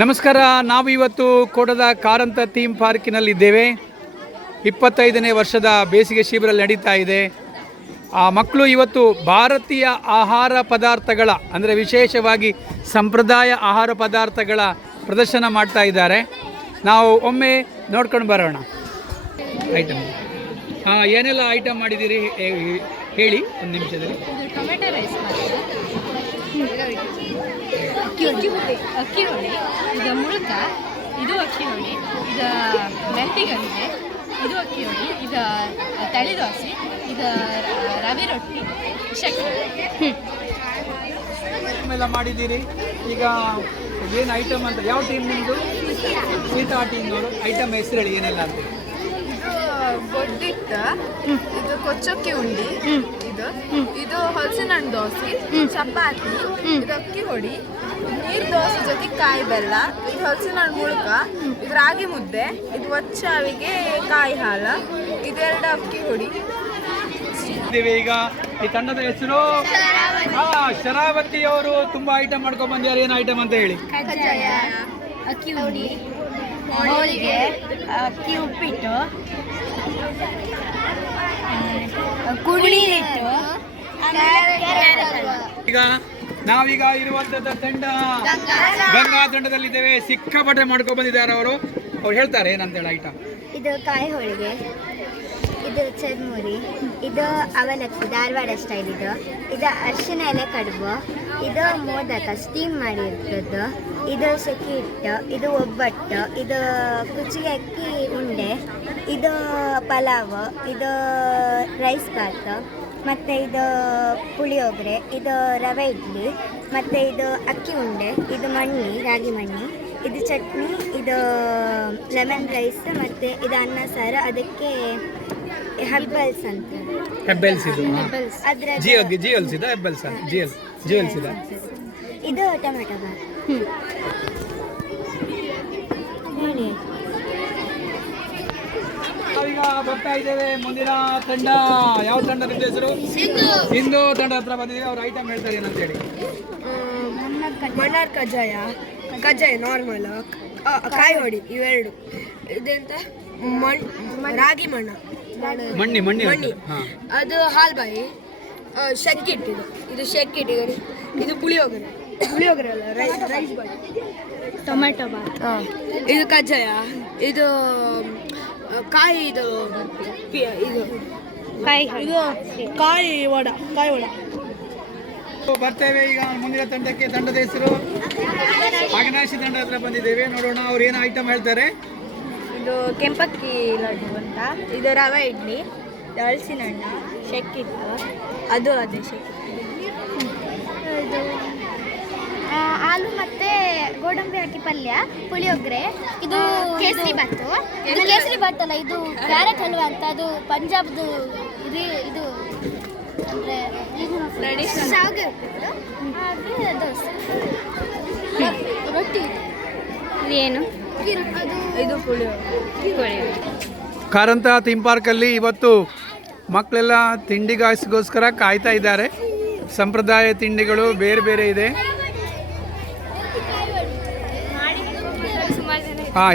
ನಮಸ್ಕಾರ. ನಾವು ಇವತ್ತು ಕೋಟದ ಕಾರಂತ ಥೀಮ್ ಪಾರ್ಕಿನಲ್ಲಿದ್ದೇವೆ. 25ನೇ ವರ್ಷದ ಬೇಸಿಗೆ ಶಿಬಿರ ನಡೀತಾ ಇದೆ. ಮಕ್ಕಳು ಇವತ್ತು ಭಾರತೀಯ ಆಹಾರ ಪದಾರ್ಥಗಳ ಅಂದರೆ ವಿಶೇಷವಾಗಿ ಸಂಪ್ರದಾಯ ಆಹಾರ ಪದಾರ್ಥಗಳ ಪ್ರದರ್ಶನ ಮಾಡ್ತಾ ಇದ್ದಾರೆ. ನಾವು ಒಮ್ಮೆ ನೋಡ್ಕೊಂಡು ಬರೋಣ. ಐಟಮ್ ಏನೆಲ್ಲ ಐಟಮ್ ಮಾಡಿದ್ದೀರಿ ಹೇಳಿ ಒಂದು ನಿಮಿಷದಲ್ಲಿ. ಟೊಮೆಟೊ ರೈಸ್, ಅಕ್ಕಿ ಹೊಳಿ, ಇದು ಮುಳುಕ, ಇದು ಅಕ್ಕಿ ಹೊಳಿ, ಇದು ಮೆಂತಿಗಂಜೆ, ಇದು ಅಕ್ಕಿ ಹೊಳಿ, ಇದು ತಳಿ ದೋಸೆ, ಇದು ರವೆ ರೊಟ್ಟಿ, ಶಕ್ತಿ ಎಲ್ಲ ಮಾಡಿದ್ದೀರಿ. ಈಗ ಏನು ಐಟಮ್ ಅಂತ ಯಾವ ಟೀಮ್ ನಿಮ್ಮದು? ಸೀತಾ ಟೀಮ್ನವರು. ಐಟಮ್ ಹೆಸರು ಹೇಳಿ ಏನೆಲ್ಲ ಅಂತ. ಬೊಡ್ಡಿಟ್ಟ, ಇದು ಕೊಚ್ಚಕ್ಕಿ ಉಂಡಿ, ಇದು ಹಲಸಿನ ಹಣ್ಣು ದೋಸೆ, ಚಪಾತಿ, ಇದು ಅಕ್ಕಿ ಹೊಡಿ, ನೀರು ದೋಸೆ ಜೊತೆ ಕಾಯಿ ಬೆಲ್ಲ, ಇದು ಹಲಸಿನ ಹಣ್ಣು ಮುಳುಕ, ಇದು ರಾಗಿ ಮುದ್ದೆ, ಇದು ಒಚ್ಚಾವಿಗೆ ಕಾಯಿ ಹಾಲ, ಇದೆರಡು ಅಕ್ಕಿ ಹೊಡಿ. ಈಗ ಈ ತಂಡದ ಹೆಸರು ಶರಾವತಿ ಅವರು ತುಂಬಾ ಐಟಮ್ ಮಾಡ್ಕೊಂಡು ಬಂದಿದ್ದಾರೆ. ಏನು ಐಟಮ್ ಅಂತ ಹೇಳಿ. ಕಜ್ಜಾಯ, ಅಕ್ಕಿ ಉಂಡಿ, ಹೋಳಿಗೆ, ಅಕ್ಕಿ ಉಪ್ಪಿಟ್ಟು, ಕುಡಿ ಹಿಟ್ಟು, ಈಗ ನಾವೀಗ ಇರುವಂತದ್ದು ತಂಡ ಗಂಗಾ ತಂಡದಲ್ಲಿದ್ದೇವೆ. ಸಿಕ್ಕಾಪಟ್ಟೆ ಮಾಡ್ಕೊಂಡು ಬಂದಿದ್ದಾರೆ ಅವರು. ಹೇಳ್ತಾರೆ ಏನಂತ ಹೇಳಿ ಐಟಮ್. ಇದು ಕಾಯಿ ಹೋಳಿಗೆ, ಇದು ಚರ್ಮುರಿ, ಇದು ಅವಲಕ್ಕಿ ಧಾರವಾಡ ಸ್ಟೈಲ್, ಇದು ಅರಿಶಿನ ಎಲೆ ಕಡುಬು, ಇದು ಮೋದಕ ಸ್ಟೀಮ್ ಮಾಡಿರ್ತದ್ದು, ಇದು ಸೆಕ್ಕಿ ಹಿಟ್ಟು, ಇದು ಒಬ್ಬಟ್ಟು, ಇದು ಕುಚ್ಚಿಗೆ ಅಕ್ಕಿ ಉಂಡೆ, ಇದು ಪಲಾವ್, ಇದು ರೈಸ್ ಬಾತ್, ಮತ್ತು ಇದು ಪುಳಿಯೋಗರೆ, ಇದು ರವೆ ಇಡ್ಲಿ, ಮತ್ತು ಇದು ಅಕ್ಕಿ ಉಂಡೆ, ಇದು ಮಣ್ಣಿ ರಾಗಿ ಮಣ್ಣಿ, ಇದು ಚಟ್ನಿ, ಇದು ಲೆಮನ್ ರೈಸ್, ಮತ್ತು ಇದು ಅನ್ನ ಸಾರು. ಅದಕ್ಕೆ ಹೆಬ್ಬಲ್ಸ್ ಅಂತ. ಹೆಬ್ಬೆಲ್ಸ್ ಇದು ಅದ್ರ ಜಿಎಲ್ಸ್ ಇದೆ. ಹೆಬ್ಬೆಲ್ಸ್ ಜಿಎಲ್ಸ್ ಇದೆ. ಇದು ಟೊಮೆಟೊ ಬಾತ್. ಹೇಳಿ. ನಾವೀಗ ಬರ್ತಾ ಇದ್ದೇವೆ. ಮುಂದಿನ ತಂಡ ಯಾವ ತಂಡ? ನಿಮ್ದು ಹೆಸರು? ಹಿಂದೂ ತಂಡ ಹತ್ರ ಬಂದಿದ್ದೀವಿ. ಅವ್ರ ಐಟಮ್ ಹೇಳ್ತಾರೆ ಏನಂತ ಹೇಳಿ. ಮಣ್ಣಾರ್ ಕಜ್ಜಾಯ, ಕಜ್ಜಾಯ ನಾರ್ಮಲ್, ಕಾಯಿ ಹೊಡಿ, ಇವೆರಡು. ಇದೆಂತ ರಾಗಿ ಮಣ್ಣಿ ಮಣ್ಣಿ, ಅದು ಹಾಲ್ಬಾಯಿ, ಶೆಕ್ಕಿಟ್ಟು, ಇದು ಶೆಕ್ಕಿಟ್ಟು, ಇದು ಪುಳಿಯೋಗರೆ ಅಲ್ಲ, ರೈಸ್ ಬಾಯಿ, ಟೊಮೆಟೊ ಬಾತ್, ಇದು ಕಜ್ಜಾಯ, ಇದು ಕಾಯಿ, ಇದು ಕಾಯಿ ವಡ. ಬರ್ತೇವೆ ಈಗ ಮುಂದಿನ ತಂಡಕ್ಕೆ. ತಂಡದ ಹೆಸರು ಅವಿನಾಶಿ ತಂಡ ಹತ್ರ ಬಂದಿದ್ದೇವೆ. ನೋಡೋಣ ಅವ್ರು ಏನು ಐಟಮ್ ಹೇಳ್ತಾರೆ. ಇದು ಕೆಂಪಕ್ಕಿ ಲಡ್ಡು ಅಂತ, ಇದು ರವೆ ಇಡ್ಲಿ, ಇದು ಹಲಸಿನ ಹಣ್ಣು, ಶೆಕ್ಕಿಟ್ಟು, ಅದು ಅದೇ ಶೆಕ್ಕಿಟ್ಟು, ಇದು ಆಲೂ ಮತ್ತು ಗೋಡಂಬಿ ಹಾಕಿ ಪಲ್ಯ, ಪುಳಿಯೋಗರೆ, ಇದು ಕೇಸರಿ ಬಾತು. ಇದು ಕೇಸರಿ ಬಾತ್ ಅಲ್ಲ, ಇದು ಕ್ಯಾರೆಟ್ ಹಲ್ವಾ ಅಂತ. ಅದು ಪಂಜಾಬ್ದು ಇದು ಅಂದರೆ ಶಾವಿಗೆ ಉಪ್ಪಿಟ್ಟು, ಹಾಗೆ ದೋಸೆ, ರೊಟ್ಟಿ. ಏನು ಇದು ಪುಳಿಯೋಗರೆ. ಕಾರಂತ ಥೀಮ್ ಪಾರ್ಕಲ್ಲಿ ಇವತ್ತು ಮಕ್ಕಳೆಲ್ಲ ತಿಂಡಿಗೋಸ್ಕರ ಕಾಯ್ತಾ ಇದ್ದಾರೆ. ಸಂಪ್ರದಾಯ ತಿಂಡಿಗಳು ಬೇರೆ ಬೇರೆ ಇದೆ.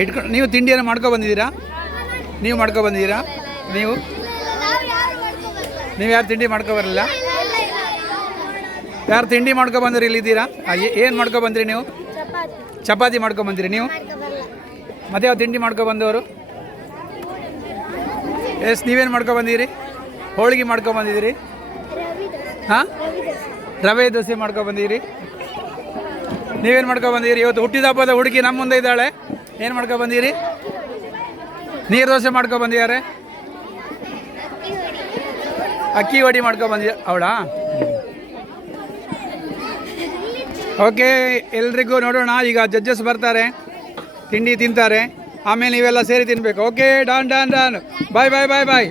ಇಟ್ಕೊಂಡು ನೀವು ತಿಂಡಿಯನ್ನು ಮಾಡ್ಕೊಂಡು ಬಂದಿದ್ದೀರಾ? ನೀವು ಮಾಡ್ಕೊಂಡು ಬಂದಿದ್ದೀರಾ? ನೀವು ಯಾರು ತಿಂಡಿ ಮಾಡ್ಕೊ ಬರಲಿಲ್ಲ? ಯಾರು ತಿಂಡಿ ಮಾಡ್ಕೊಂಡು ಬಂದ್ರಿ? ಇಲ್ಲಿದ್ದೀರಾ? ಏನು ಮಾಡ್ಕೊಂಡು ಬಂದ್ರಿ ನೀವು? ಚಪಾತಿ ಮಾಡ್ಕೊಂಡು ಬಂದಿರಿ ನೀವು? ಮತ್ತೆ ಯಾವ ತಿಂಡಿ ಮಾಡ್ಕೊಂಡು ಬಂದವರು? ನೀವೇನು ಮಾಡ್ಕೊಂಡು ಬಂದಿದ್ದೀರಿ? ಹೋಳಿಗೆ ಮಾಡ್ಕೊಂಡು ಬಂದಿದ್ದೀರಿ? ಹಾಂ, ರವೆ ದೋಸೆ ಮಾಡ್ಕೊಂಡು ಬಂದಿದ್ದೀರಿ. ನೀವೇನು ಮಾಡ್ಕೊಂಡು ಬಂದಿದ್ದೀರಿ? ಇವತ್ತು ಹುಟ್ಟಿದ ಹಬ್ಬದ ಹುಡುಗಿ ನಮ್ಮ ಮುಂದೆ ಇದ್ದಾಳೆ. ಏನು ಮಾಡ್ಕೊಂಡು ಬಂದಿದ್ದೀರಿ? ನೀರು ದೋಸೆ ಮಾಡ್ಕೊಂಡು ಬಂದಿದ್ದಾರೆ. ಅಕ್ಕಿ ವಡಿ ಮಾಡ್ಕೊಂಡು ಬಂದಿದ್ದಾರೆ ಅವಳಾ? ಓಕೆ, ಎಲ್ರಿಗೂ ನೋಡೋಣ. ಈಗ ಜಡ್ಜಸ್ ಬರ್ತಾರೆ, ತಿಂಡಿ ತಿಂತಾರೆ, ಆಮೇಲೆ ನೀವೆಲ್ಲ ಸೇರಿ ತಿನ್ನಬೇಕು. Okay, Don. ಬಾಯ್.